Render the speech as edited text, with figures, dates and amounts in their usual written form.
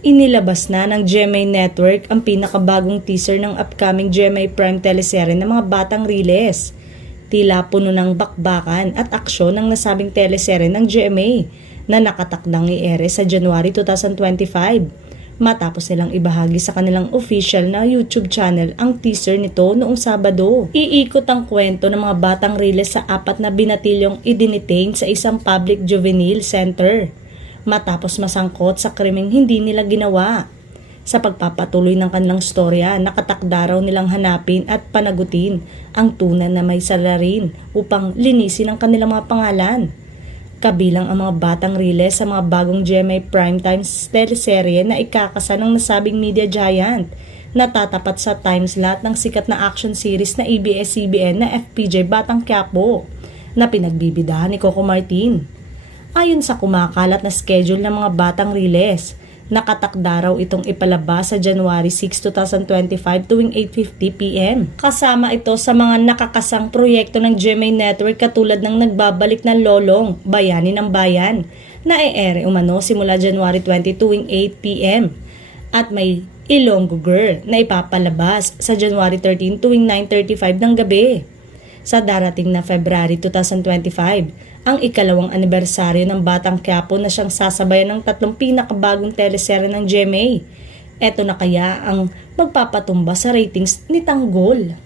Inilabas na ng GMA Network ang pinakabagong teaser ng upcoming GMA Prime teleserye ng mga batang Riles. Tila puno ng bakbakan at aksyon ng nasabing teleserye ng GMA na nakatakdang i-ere sa January 2025. Matapos nilang ibahagi sa kanilang official na YouTube channel ang teaser nito noong Sabado. Iikot ang kwento ng mga batang Riles sa 4 na binatilyong idinitain sa isang public juvenile center matapos masangkot sa krimeng hindi nila ginawa. Sa pagpapatuloy ng kanilang storya, nakatakda raw nilang hanapin at panagutin ang tunay na may salarin upang linisin ang kanilang mga pangalan. Kabilang ang mga batang Riles sa mga bagong GMA Primetime teleserye na ikakasa ng nasabing media giant na tatapat sa time slot ng sikat na action series na ABS-CBN na FPJ Batang Quiapo na pinagbibidahan ni Coco Martin. Ayon sa kumakalat na schedule ng mga batang Riles, nakatakda raw itong ipalabas sa January 6, 2025 tuwing 8:50 p.m. Kasama ito sa mga nakakasang proyekto ng GMA Network katulad ng Nagbabalik ng Lolong, Bayani ng Bayan, na e-ere umano simula January 20 tuwing 8 p.m. at may Ilonggo Girl na ipapalabas sa January 13 tuwing 9:35 ng gabi. Sa darating na February 2025, ang ikalawang anibersaryo ng Batang Quiapo na siyang sasabayan ng 3 pinakabagong teleserye ng GMA. Ito na kaya ang magpapatumba sa ratings ni Tanggol.